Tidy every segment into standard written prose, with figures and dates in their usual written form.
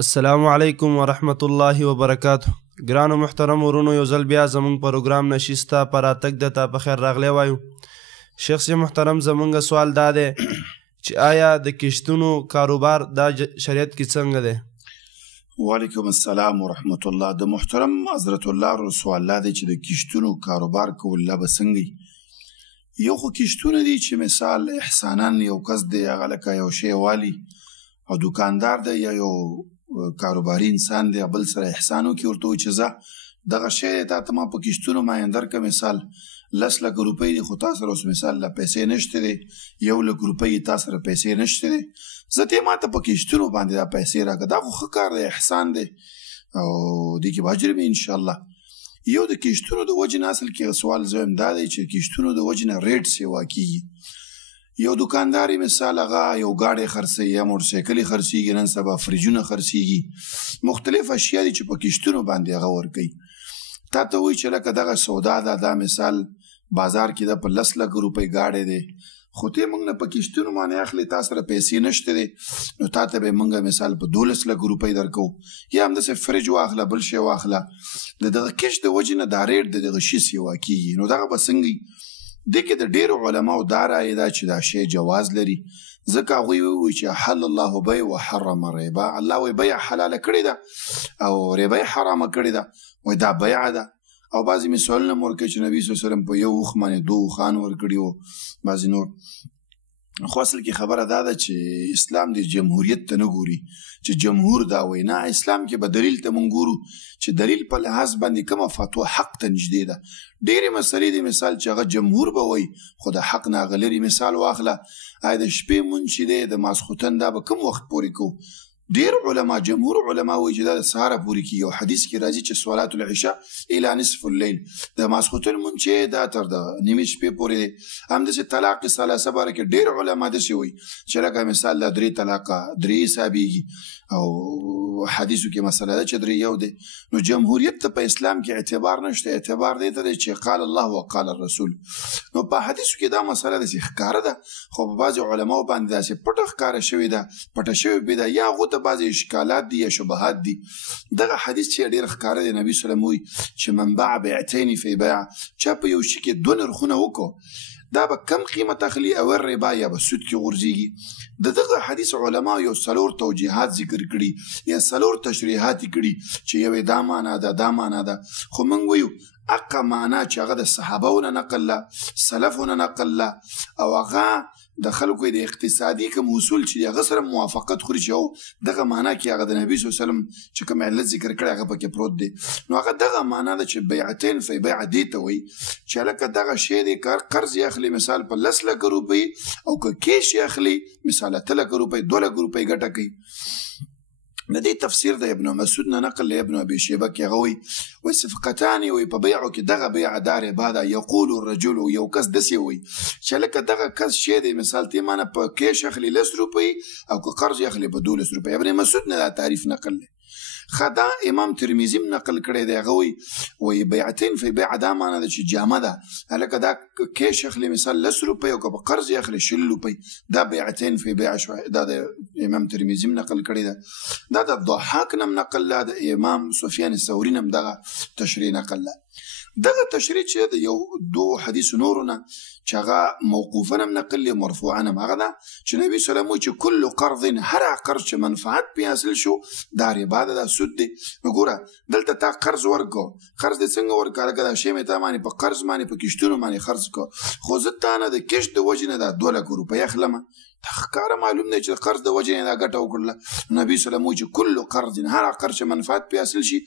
السلام علیکم ورحمت الله وبرکاته. ګرانو محترم ورونو، یو ځل بیا زمونږ پروګرام نشسته په راتګ د تا په خیر راغلی وایو. شیخ محترم، زمونږ سوال دا دی چې آیا د کشتونو کاروبار دا شریعت کې څنګه دی؟ وعلیکم السلام ورحمت الله. د محترم حضرت الله سوال دا دی چې د کشتونو کاروبار کول لا به څنګه؟ یو خو کشتونه دي چې مثال احسانان یو کس دی، هغه لکه یو شی والی او دکاندار دی یا یو کاروباري انسان دی، بل سره احسان وکړي، ورته وایي چې زه دغه شی تا ته ما په کشتونو باندې درکړه، مثال 10 لک روپۍ دي، خو تا سره اوس مثال لا پیسې نشته دی، 1 لک روپۍ تا سره پیسې نشته دی، زه ته ما ته په کشتونو باندې دا پیسې راکړه، دا خو ښه کار دی، احسان دی او دې کې به اجر وي انشاءالله. یو د کشتونو د وجې نه اصل کې سوال زه هم دا دی چې کشتونو د وجې نه ریټ سیوا کېږي. یو دکانداري مثال هغه یو ګاډی خرڅوي یا موټرسایکل یې خرڅېږي، نن سبا فریجونه خرڅېږي، مختلف اشیا دي چې په کشتونو باندې هغه ورکوي. تا ته وایي چې لکه دغه سودا ده، دا مثال بازار کې ده په 10 لک روپۍ ګاډی دی، خو ته موږ نه په کشتونو باندې اخلي، تا سره پیسې نشته دی، نو تا ته به موږ مثال په 12 لک روپۍ درکو، یا همداسې فریج واخله، بل شی واخله. د دغه کشت د وجې نه دا ریټ د دغه شي سیوا کېږي. نو دغه به څنګه دې کې د ډېرو علماو دا رایې ده چې دا شی جواز لري، ځکه هغوی وایي چې حل الله بیع وحرم ربا، الله وایي بیع حلاله کړې ده او ربا یې حرامه کړې ده، وایي دا بیع ده. او بعضې مثالونه مو ورکوي چې نبي صلی الله علیه وسلم په یو اوښ باندې 2 اوښان ورکړي وو، بعضې نور. خو اصل کې خبره دا ده چې اسلام د جمهوریت ته نه ګوري چې جمهور دا وایي، نه، اسلام کې به دلیل ته مونږ ګورو چې دلیل په لحاظ باندې کومه فتوا حق ته نږدې ده. ډېرې مسلې دي مثال چې هغه جمهور به وایي خو د حق نه هغه لري. مثال واخله، آیا د شپې مونځ چې دی د ماسخوتن دا به کوم وخت پورې کوو؟ ډېر علما، جمهور علما وایي چې دا د سهاره پورې کېږي. یو حدیث کې راځي چې صلات العشاء الی نصف اللیل، د ماسخوتن مونځ چې دا تر د نیمې شپې پورې دی. همداسې طلاق ثلاثه باره کې ډېر علما داسې وایي چې لکه مثال دا 3 طلاقه 3 حسابېږي، او حدیثو کې مسله ده چې 3 یو دی. نو جمهوریت ته په اسلام کې اعتبار نشته، اعتبار دی ته دی چې قال الله وقال الرسول. نو په حدیثو کې دا مسله داسې ښکاره ده، خو په بعضې علماو باندې داسې پټه ښکاره شوې ده، پټه شوې ده، یا هغو ته بعضې اشکالات دي یا شبهات دي. دغه حدیث چې ډېر ښکاره دی، نبي صلی الله علیه وسلم وایي چې من باع بیعتین فی بیع، چا په یو شي کې 2 نرخونه وکړو، دا به کم قیمت اخلي او ربا یا به سود کې غورځېږي. د دغه حدیث علما یو 4 توجیهات ذکر کړي یا 4 تشریحات یې کړي چې یوې دا معنا ده، دا معنا ده. خو موږ وایو اقا معنا چې هغه د صحابهو نه نقل له، سلفو نه نقل له، او هغه د خلکو د اقتصادي کوم اصول چې هغه سره موافقت خوري، چې دغه معنا کې هغه د نبي صلی الله علیه وسلم چې کوم علت ذکر کړی هغه پکې پروت دی. نو هغه دغه معنا ده چې بیعتین فی بیع دې ته وایي چې لکه دغه شی دی قرض یې اخلي مثال په 10 لک روپۍ، او که کیش یې اخلي مثال 8 لک روپۍ، 2 لک روپۍ ګټه کوي. د دې تفسیر د ابن مسعود نه نقل له ابن ابي شيبه کې هغه وایي صفقتان وي په بیعو کې دغه بیع دار بعد یقول الرجل، یو کس داسې وایي چې لکه دغه کس شی دی مثال ته مانه په کیش اخلي 10 روپۍ او که قرض اخلي په 12 روپۍ. ابن مسعود نه دا تعریف نقل له خدا امام ترمذی نقل کړی دی، هغه وایي بیعتین فی بیع دا معنا ده چې جامه ده، لکه دا کیش اخلي مثال 10 روپۍ او که په قرض اخلي 20 روپۍ، دا بیعتین فی بیع شو. دا د امام ترمذی نقل کړی ده، دا د ضحاک نم نقل له، د امام سفیان الثوری نم دغه تشریح نقل له. دغه تشریح چې د یو 2 حدیث نورونه چې هغه موقوفا هم نقل له، مرفوعا هم، هغه ده چې نبي صلی الله علیه وسلم چې کل قرض، هر قرض چې منفعت پې حاصل شو دا ربا ده، دا سود دی. نو ګوره دلته تا قرض ورکو، قرض دې څنګه ورکړه؟ لکه دا شی مې تا باندې په قرض باندې په کشتونو باندې خرڅ کړو، خو زه تا نه د کشت د وجې نه دا 2 لک روپۍ اخلم. دا ښکاره معلوم دی چې قرض د وجې نه دا ګټه وکړله. نبي صلی الله علیه وسلم وایي چې کل قرض، هر قرض چې منفعت پې حاصل شي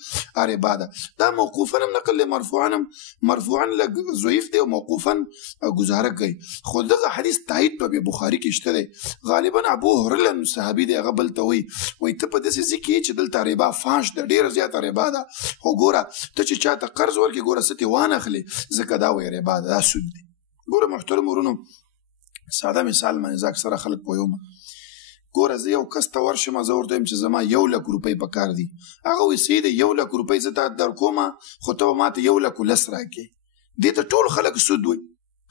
ربا ده. دا موقوفا هم نقل له، مرفوعا هم. مرفوعا لږ ضعیف دی او موقوفا گزاره کوي، خو دغه حدیث تایید په بخاري کې شته دی. غالبا ابو هريره صحابي دی، هغه بل ته وایي ته په داسې ځای کې چې دلته ربا فاش ده، ډېره زیاته ربا ده، خو ګوره ته چې چاته قرض ورکړې ګوره څه ترې وانخلې، ځکه دا وایي ربا ده، دا سود دی. ګوره محترم ورونو، ساده مثال باندې زه اکثره خلک پوهوم. ګوره زه یو کس ته ورشم، زه ورته وایم چې زما 1 لک روپۍ پکار دي، هغه وایي صحیح دی 1 لک روپۍ زه تا درکومه، خو ته به ماته 1 لک 10 راکړې. دې ته ټول خلک سود وایي،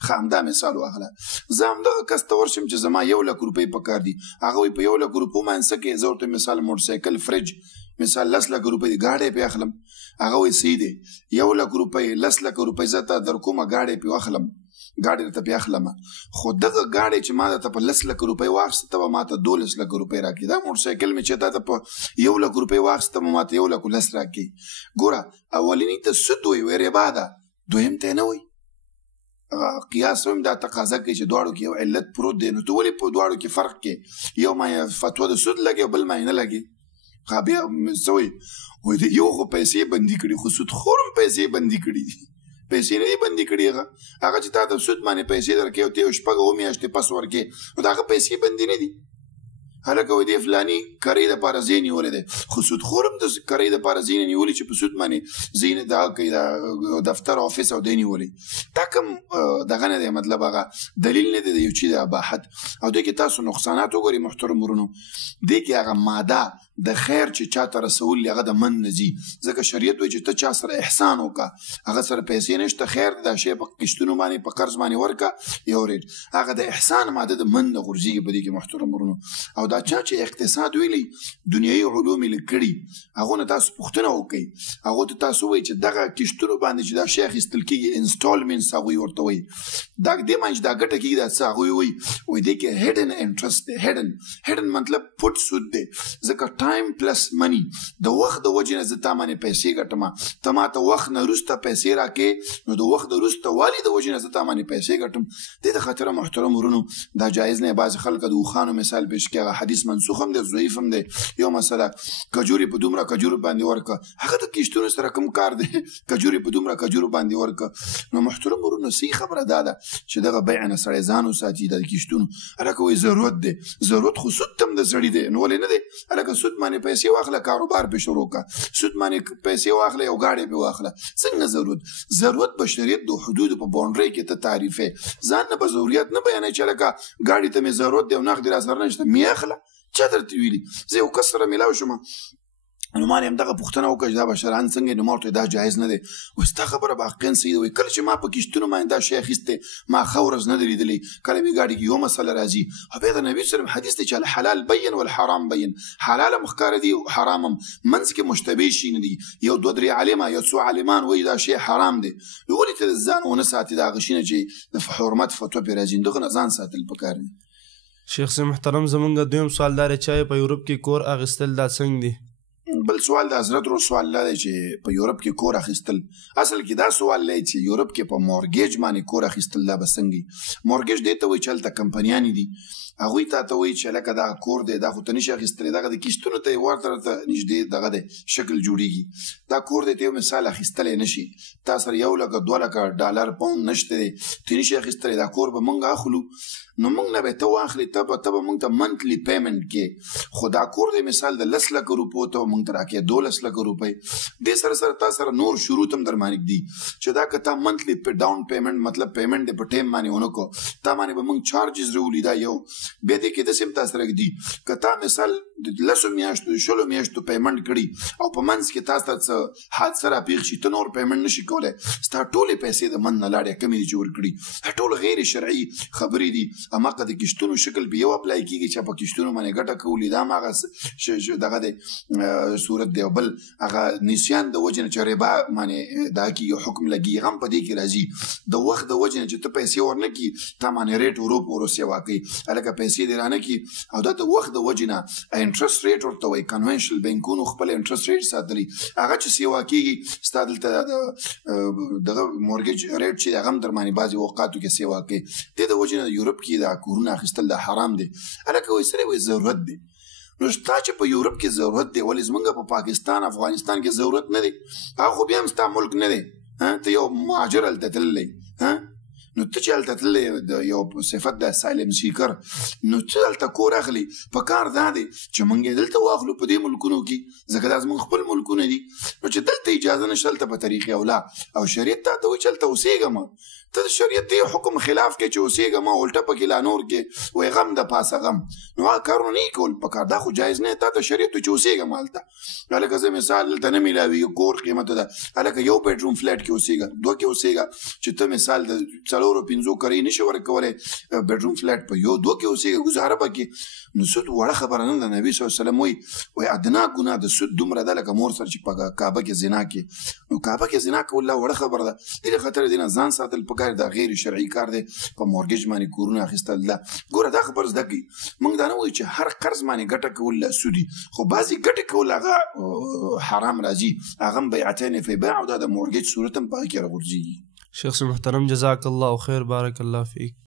همدا مثال واخله. زه همدغه کس ته ورشم چې زما 1,00,000 روپۍ پکار دي، هغه وایي په 1,00,000 روپو باندې څه کوې؟ زه ورته مثال موټرسایکل، فرج، مثال 10,00,000 روپۍ د ګاډی پې اخلم. هغه وایي صحیح دی، 1,00,000 روپۍ 10,00,000 روپۍ زه ته در کومه ګاډی پې واخلم، ګاډی درته پې اخلم، خو دغه ګاډی چې ما درته په 10,00,000 روپۍ واخیسته ته به ما ته 12,00,000 روپۍ راکړي. دا موټرسایکل مې چې دا ته په 1,00,000 روپۍ واخیسته به ما ته 1,10,000 راکړي. ګوره اولیني ته سود وایي ربا ده، دویم ته نه وایي. قیاس هم دا تقاضا کوي چې دواړو کې یو علت پروت دی، نو ته ولې په دواړو کې فرق کې یو ما فتوا د سود لګي او بل ما نه لګي؟ بیا څه وایي؟ وایي یو خو پیسې بندي کړي، خو سودخور هم پیسې بندي کړي دي. پیسې نه دي بندي کړي، هغه چې تا د سود باندې پیسې درکوي او ته یې 6 میاشتې پس ورکوې، نو د هغه پیسې بندي نه دي. هلکه وایي دی فلاني کرۍ دپاره ځای نیولی دی، خو سودخور هم د کرۍ دپاره ځای نه نیولي چې په سود باندې ځای نه دغه کوي، د دفتر آفس او دی نیولی. دا کوم دغه نه دی، مطلب هغه دلیل نه دی د یو چي د اباحت. او دې کې تاسو نقصانات وګورئ محترم ورونو، دې کې هغه ماده د خیر چې چاته رسول هغه د من نه ځي، ځکه شریعت وایي چې ته چا سره احسان وکړه، هغه سره پیسې نشته، خیر دا شی په کشتونو باندې په قرض باندې ورکړه یو ریټ، هغه د احسان ماده د من نه غورځېږي په دې کې محترم ورونو. او دا چا چې اقتصاد ویلي، دنیایي علوم یې کړي، هغو نه تاسو پوښتنه وکړئ، هغو ته تاسو وایئ چې دغه کشتونو باندې چې دا شی اخیستل کېږي انسټالمنټس، هغوی ورته وایي دا دې باندې چې دا ګټه کېږي دا څه، هغوی وایي دې کې هیډن انټرست دی. هیډن مطلب پټ سود دی، ځکه ټایم پلس منی، د وخت د وجې نه زه تا باندې پیسې ګټم، ته ما ته وخت نه وروسته پیسې راکړې، نو د وخت د وروسته والي د وجې نه زه تا باندې پیسې ګټم. دې د خاطره محترم ورونو دا جایز نه. بعضې خلک د اوښانو مثال پیش کوي، هغه حدیث منسوخ هم دی، ضعیف هم دی. یو مسله کجوري په دومره کجورو باندې ورکه، هغه د کشتونو سره کوم کار دی؟ کجوري په دومره کجورو باندې ورکه. نو محترم ورونو صحیح خبره دا ده چې دغه بیع نه سړی ځان وساتي د کشتونو. هلکه وایي ضرورت دی، ضرورت خو سود ته هم د سړي دی، نو ولې نه دی؟ هلکه سود باندې پیسې واخله، کاروبار پې شروع کړه، سود باندې پیسې واخله، یو ګاډی پې واخله. څنګه ضرورت به شریعت د حدودو په باونډرۍ کې ته تعریفې، ځان نه به ضرورت نه بیانوي چې هلکه ګاډي ته مې ضرورت دی او نغدې را سره نشته، مې اخله. چا درته ویلي؟ زه یو کس سره میلاو شوم، نو ما یې همدغه پوښتنه وکړه چې دا به شرعاً څنګه؟ نو ما ورته دا جایز نه دی. وایي ستا خبره به حقیقاً صحیح ده. وایي کله چې ما په کشتونو باندې دا شی اخیستی، ما ښه ورځ نه ده لیدلې، کله مې ګاډي کې یو مسله راځي، او بیا د نبي صلی الله علیه وسلم حدیث دی چې الحلال بین والحرام بین، حلال هم ښکاره دي او حرام هم، منځ کې مشتبه شي نه دي. یو 2-3 عالمه یو څو عالمان وایي دا شی حرام دی، نو ولې ته ځان ونه ساتي د هغه شي نه چې د حرمت فتوا پرې راځي؟ دغه نه ځان ساتل پکار دي. شیخ صاحب محترم، زمونږ دویم سوال دا دی چې په یورپ کې کور اخیستل دا څنګه دي؟ بل سوال د حضرت رو سوال دا دی چې په یورپ کې کور اخیستل، اصل کې دا سوال دی چې یورپ کې په مورګیج باندې کور اخیستل دا به څنګه؟ مورګیج دې ته وایي چې هلته کمپنیانې دي، هغوی تا ته وایي چې هلکه دا کور دی، دا خو ته نشي اخیستلی، دغه د کشتونو ته یې ورته نږدې دغه دی شکل جوړېږي، دا کور دی ته یو مثال اخیستلی نشي، تا سره 1,00,000 $2,00,000 ډالر پاوند نشته دی، ته نشي اخیستلی، دا کور به موږ اخلو، نو موږ نه به ته واخلې، ته به موږ ته منتلی پیمنټ کې، خو دا کور دی مثال د 10,00,000 روپو ته به موږ ته راکړې 12,00,000 روپۍ. دې سره سره تا سره نور شروط هم در باندې ږدي چې دا که تا منتلی ډاون پیمنټ، مطلب پیمنټ دې په ټایم باندې ونه کړو، تا باندې به موږ چارجز راولي، دا یو. بیا دې کې داسې هم تا سره ږدي که تا مثال 10 میاشتو 20 میاشتو پیمنټ کړي او په منځ کې تا سره څه حادثه راپېښ شي، ته نور پیمنټ نشي کولی، ستا ټولې پیسې د من نه لاړې، کمې دي چې ورکړي، ټول غیر شرعي خبرې دي. هماغه د کشتونو شکل په یو اپلای کېږي چې په کشتونو باندې ګټه کولی، دا هماغه دغه دی صورت دی. او بل هغه نسیان د وجې نه چې ربا باندې دا کې یو حکم لګي، هم په دې کې راځي د وخت د وجې نه چې ته پیسې ورنه کړي، تا باندې ریټ ورو سیوا کوي، هلکه پیسې دې رانه کړي، او دا د وخت د وجې نه انټرست ریټ ورته وایي. کنونشنل بینکونو خپل انټرست ریټ ساتلي، هغه چې سیوا کېږي، ستا دلته دغه مورګیج ریټ چې هغه هم در باندې بعضې اوقاتو کې سیوا کوي. دې د وجې نه یورپ کې دا کورونه اخیستل دا حرام دی. هلکه وایي سړی وایي ضرورت دی، نو ستا چې په یورپ کې ضرورت دی، ولې زمونږ په پاکستان افغانستان کې ضرورت نه دی؟ هغه خو بیا هم ستا ملک نه دی، ته یو مهاجر هلته تللی، نو ته چې هلته تللی د یو صفت د اسایلم سیکر، نو ته هلته کور اخلي، په کار دا دی چې موږ یې دلته واخلو په دې ملکونو کې، ځکه دا زموږ خپل ملکونه دي، نو چې دلته اجازه نشته هلته په طریقې اولا، او شریعت تا ته وایي چې هلته اوسېږه، ته د شریعت دې حکم خلاف کې چې اوسېږه ما الټه پکې لا نور کې وایي غم د پاسه غم نو هغه کارونه نه کول پکار دا خو جایز نه تا ته شریعت چې اوسېږه هلته هلکه زه مثال دلته نه میلاوي کور قیمت ده هلکه یو بیډروم فلیټ کې اوسېږه دوه کې اوسېږه چې ته مثال د 4-5 کرۍ نشي ورکولی بیډروم فلیټ په یو دوه کې اوسېږه ګزاره پکې نو سود وړه خبره نه ده نبي صلی الله علیه وسلم وایي ادنا ګناه د سود دومره ده لکه مور سره چې په کعبه کې زنا کې نو کعبه کې زنا کول لا وړه خبره ده دې خاطر دې نه ځان ساتل پکار دا غیر شرعي کار دی په مورګیج باندې کورونه اخیستل ده ګوره دا خبره زده کړي موږ دا نه وایو چې هر قرض باندې ګټه کول لا سودي خو بعضې ګټې کول هغه حرام راځي هغه هم بیعتین فی بیع او دا د مورګیج صورت هم په هغې کې راغورځېږي شیخ محترم جزاک الله خیر بارک الله فیک